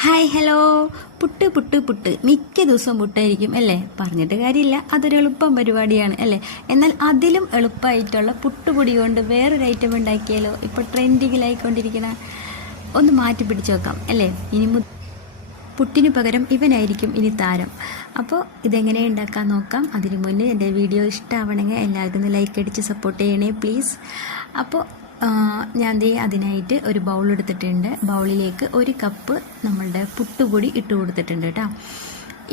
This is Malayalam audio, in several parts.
Hi hello. പുട്ട് പുട്ട് പുട്ട് മിക്ക ദിവസവും പുട്ടായിരിക്കും അല്ലേ? പറഞ്ഞിട്ട് കാര്യമില്ല, അതൊരു എളുപ്പം പരിപാടിയാണ് അല്ലേ? എന്നാൽ അതിലും എളുപ്പമായിട്ടുള്ള പുട്ടുപൊടി കൊണ്ട് വേറൊരു ഐറ്റം ഉണ്ടാക്കിയാലോ? ഇപ്പോൾ ട്രെൻഡിങ്ങിലായിക്കൊണ്ടിരിക്കുന്ന ഒന്ന് മാറ്റി പിടിച്ചു വെക്കാം അല്ലേ? ഇനി പുട്ടിന് പകരം ഇവനായിരിക്കും ഇനി താരം. അപ്പോൾ ഇതെങ്ങനെ ഉണ്ടാക്കാൻ നോക്കാം. അതിനു മുന്നേ എൻ്റെ വീഡിയോ ഇഷ്ടമാവണമെങ്കിൽ എല്ലാവരും ഒന്ന് ലൈക്ക് അടിച്ച് സപ്പോർട്ട് ചെയ്യണേ പ്ലീസ്. അപ്പോൾ ഞാൻ അതിനായിട്ട് ഒരു ബൗൾ എടുത്തിട്ടുണ്ട്. ബൗളിലേക്ക് 1 കപ്പ് നമ്മളുടെ പുട്ടുപൊടി ഇട്ട് കൊടുത്തിട്ടുണ്ട് കേട്ടോ.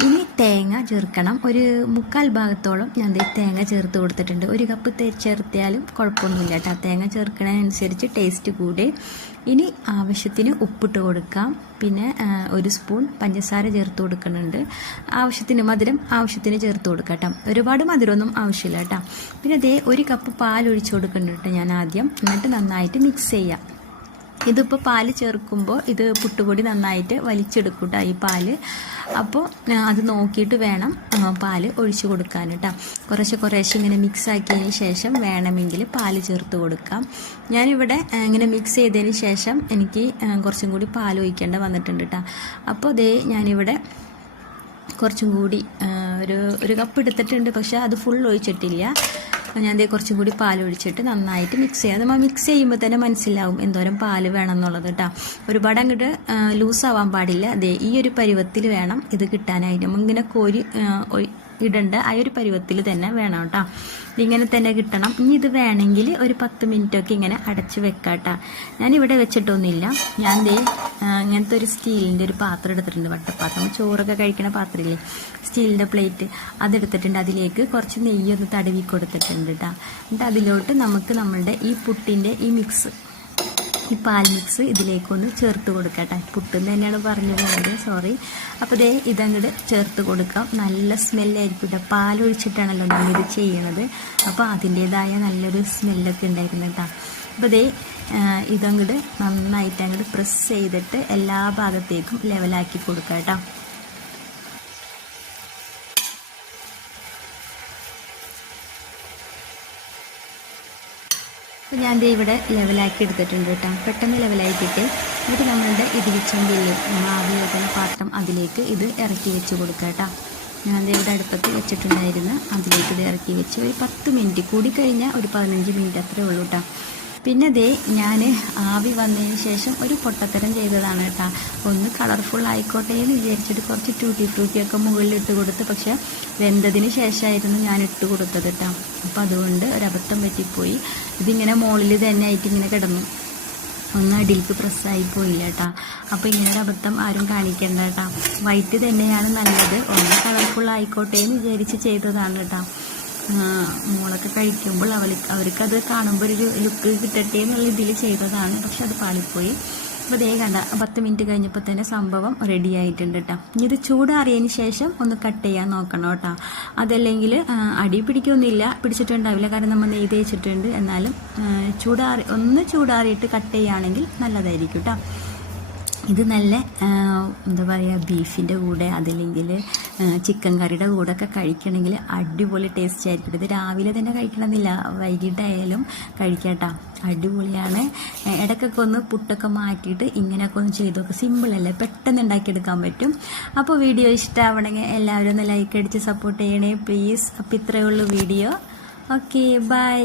ഇനി തേങ്ങ ചേർക്കണം. ഒരു 1/4 ഭാഗത്തോളം ഞാൻ തേങ്ങ ചേർത്ത് കൊടുത്തിട്ടുണ്ട്. 1 കപ്പ് ചേർത്തിയാലും കുഴപ്പമൊന്നുമില്ല കേട്ടോ. തേങ്ങ ചേർക്കണതനുസരിച്ച് ടേസ്റ്റ് കൂടി. ഇനി ആവശ്യത്തിന് ഉപ്പിട്ട് കൊടുക്കാം. പിന്നെ 1 സ്പൂൺ പഞ്ചസാര ചേർത്ത് കൊടുക്കുന്നുണ്ട്. ആവശ്യത്തിന് മധുരം ആവശ്യത്തിന് ചേർത്ത് കൊടുക്കാം കേട്ടോ. ഒരുപാട് മധുരമൊന്നും ആവശ്യമില്ല കേട്ടോ. പിന്നെ 1 കപ്പ് പാൽ ഒഴിച്ച് കൊടുക്കുന്നുണ്ട് ഞാൻ ആദ്യം. എന്നിട്ട് നന്നായിട്ട് മിക്സ് ചെയ്യാം. ഇതിപ്പോൾ പാല് ചേർക്കുമ്പോൾ ഇത് പുട്ടുപൊടി നന്നായിട്ട് വലിച്ചെടുക്കും കേട്ടോ ഈ പാല്. അപ്പോൾ അത് നോക്കിയിട്ട് വേണം പാല് ഒഴിച്ച് കൊടുക്കാൻ കേട്ടോ. കുറേശ്ശെ ഇങ്ങനെ മിക്സ് ആക്കിയതിന് ശേഷം വേണമെങ്കിൽ പാല് ചേർത്ത് കൊടുക്കാം. ഞാനിവിടെ ഇങ്ങനെ മിക്സ് ചെയ്തതിന് ശേഷം എനിക്ക് കുറച്ചും കൂടി പാൽ ഒഴിക്കേണ്ട വന്നിട്ടുണ്ട് കേട്ടോ. അപ്പോൾ ഞാനിവിടെ കുറച്ചും കൂടി ഒരു കപ്പ് എടുത്തിട്ടുണ്ട്, പക്ഷേ അത് ഫുൾ ഒഴിച്ചിട്ടില്ല. ഞാൻ കുറച്ചും കൂടി പാൽ ഒഴിച്ചിട്ട് നന്നായിട്ട് മിക്സ് ചെയ്യാം. നമ്മൾ മിക്സ് ചെയ്യുമ്പോൾ തന്നെ മനസ്സിലാവും എന്തോരം പാൽ വേണം എന്നുള്ളത് കേട്ടോ. ഒരുപാട് അങ്ങോട്ട് ലൂസാവാൻ പാടില്ല. ഈ ഒരു പരുവത്തിൽ വേണം ഇത് കിട്ടാനായിട്ട്. ഇങ്ങനെ കോരി ഇടേണ്ട ആ ഒരു പരുവത്തിൽ തന്നെ വേണം കേട്ടോ. ഇങ്ങനെ തന്നെ കിട്ടണം. ഇനി ഇത് വേണമെങ്കിൽ ഒരു 10 മിനിറ്റൊക്കെ ഇങ്ങനെ അടച്ച് വെക്കാം കേട്ടോ. ഞാനിവിടെ വെച്ചിട്ടൊന്നുമില്ല. ഞാൻ ഇങ്ങനത്തെ ഒരു സ്റ്റീലിൻ്റെ ഒരു പാത്രം എടുത്തിട്ടുണ്ട്, വട്ടപ്പാത്രം. ചോറൊക്കെ കഴിക്കണ പാത്രമില്ലേ, സ്റ്റീലിൻ്റെ പ്ലേറ്റ്, അതെടുത്തിട്ടുണ്ട്. അതിലേക്ക് കുറച്ച് നെയ്യൊന്ന് തടവി കൊടുത്തിട്ടുണ്ട് കേട്ടോ. എന്നിട്ട് അതിലോട്ട് നമുക്ക് നമ്മളുടെ ഈ പുട്ടിൻ്റെ ഈ പാൽ മിക്സ് ഇതിലേക്കൊന്ന് ചേർത്ത് കൊടുക്കട്ടെ. പുട്ടെന്ന് തന്നെയാണ് പറഞ്ഞു പോകുന്നത്, സോറി. അപ്പോൾ ഇതങ്ങോട്ട് ചേർത്ത് കൊടുക്കാം. നല്ല സ്മെല്ലായിരിക്കും കേട്ടോ. പാലൊഴിച്ചിട്ടാണല്ലോ നമ്മളിത് ചെയ്യണത്. അപ്പോൾ അതിൻ്റേതായ നല്ലൊരു സ്മെല്ലൊക്കെ ഉണ്ടായിരുന്നു കേട്ടോ. അപ്പോൾ ഇതങ്ങോട്ട് നന്നായിട്ട് അങ്ങോട്ട് പ്രസ് ചെയ്തിട്ട് എല്ലാ ഭാഗത്തേക്കും ലെവലാക്കി കൊടുക്കാം കേട്ടോ. അപ്പോൾ ഞാൻ ഇവിടെ ലെവലാക്കി എടുത്തിട്ടുണ്ട് കേട്ടോ. പെട്ടെന്ന് ലെവലാക്കിയിട്ട് എന്നിട്ട് നമ്മളുടെ ഇടിവിച്ചെങ്കില് ആവി വെക്കുന്ന പാത്രം അതിലേക്ക് ഇത് ഇറക്കി വെച്ച് കൊടുക്കുക കേട്ടോ. ഞാൻ ഇവിടെ അടുപ്പത്ത് വെച്ചിട്ടുണ്ടായിരുന്നു. അതിലേക്ക് ഇത് ഇറക്കി വെച്ച് ഒരു 10 മിനിറ്റ്, കൂടി കഴിഞ്ഞാൽ ഒരു 15 മിനിറ്റ് അത്രേ ഉള്ളൂ കേട്ടോ. പിന്നെ ഞാൻ ആവി വന്നതിന് ശേഷം ഒരു പൊട്ടത്തരം ചെയ്തതാണ് കേട്ടോ. ഒന്ന് കളർഫുൾ ആയിക്കോട്ടെ എന്ന് വിചാരിച്ചിട്ട് കുറച്ച് ടൂട്ടി ഫ്രൂട്ടിയൊക്കെ മുകളിലിട്ട് കൊടുത്ത്, പക്ഷെ വെന്തതിന് ശേഷമായിരുന്നു ഞാൻ ഇട്ട് കൊടുത്തത് കേട്ടോ. അപ്പം അതുകൊണ്ട് ഒരബദ്ധം പറ്റിപ്പോയി. ഇതിങ്ങനെ മുകളിൽ തന്നെ ആയിട്ട് ഇങ്ങനെ കിടന്നു, ഒന്ന് അടിയിലേക്ക് പ്രസ്സായി പോയില്ല കേട്ടോ. അപ്പോൾ ഇങ്ങനെ അബദ്ധം ആരും കാണിക്കേണ്ട കേട്ടോ. വൈറ്റ് തന്നെയാണ് നല്ലത്. ഒന്ന് കളർഫുൾ ആയിക്കോട്ടെ എന്ന് വിചാരിച്ച് ചെയ്തതാണ് കേട്ടോ. മോളൊക്കെ കഴിക്കുമ്പോൾ അവർക്കത് കാണുമ്പോൾ ഒരു ലുക്ക് കിട്ടട്ടെ എന്നുള്ള ഇതിൽ ചെയ്തതാണ്, പക്ഷെ അത് പാളിപ്പോയി. അപ്പോൾ കണ്ട 10 മിനിറ്റ് കഴിഞ്ഞപ്പോൾ തന്നെ സംഭവം റെഡി ആയിട്ടുണ്ട് കേട്ടോ. ഇത് ചൂടാറിയതിന് ശേഷം ഒന്ന് കട്ട് ചെയ്യാൻ നോക്കണം കേട്ടോ. അതല്ലെങ്കിൽ അടി പിടിക്കൊന്നുമില്ല, പിടിച്ചിട്ടുണ്ടാവില്ല, കാരണം നമ്മൾ നെയ്ത് വെച്ചിട്ടുണ്ട്. എന്നാലും ചൂടാറിയിട്ട് കട്ട് ചെയ്യുകയാണെങ്കിൽ നല്ലതായിരിക്കും കേട്ടോ. ഇത് നല്ല എന്താ പറയുക, ബീഫിൻ്റെ കൂടെ അതല്ലെങ്കിൽ ചിക്കൻ കറിയുടെ കൂടെ ഒക്കെ കഴിക്കണമെങ്കിൽ അടിപൊളി ടേസ്റ്റ് ആയിരിക്കും. ഇത് രാവിലെ തന്നെ കഴിക്കണമെന്നില്ല, വൈകിട്ടായാലും കഴിക്കട്ടോ. അടിപൊളിയാണ്. ഇടയ്ക്കൊക്കെ ഒന്ന് പുട്ടൊക്കെ മാറ്റിയിട്ട് ഇങ്ങനെയൊക്കെ ഒന്ന് ചെയ്തൊക്കെ സിമ്പിളല്ലേ, പെട്ടെന്ന് ഉണ്ടാക്കിയെടുക്കാൻ പറ്റും. അപ്പോൾ വീഡിയോ ഇഷ്ടമാവണമെങ്കിൽ എല്ലാവരും ഒന്ന് ലൈക്ക് അടിച്ച് സപ്പോർട്ട് ചെയ്യണേ പ്ലീസ്. അപ്പോൾ ഇത്രയേ ഉള്ളൂ വീഡിയോ. Okay, by.